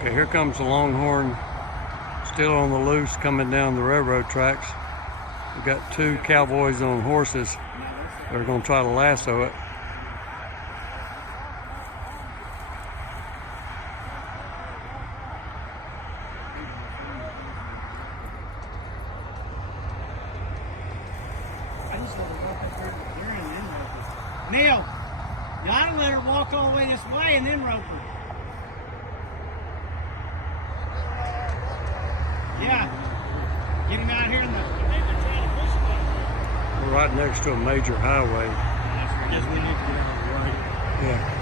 Okay, here comes the Longhorn, still on the loose, coming down the railroad tracks. We've got two cowboys on horses. They're going to try to lasso it. Neil, you ought to let her walk all the way this way and then rope her. Yeah. Get him out here in the... We're right next to a major highway. I guess we need to get out of the way. Yeah.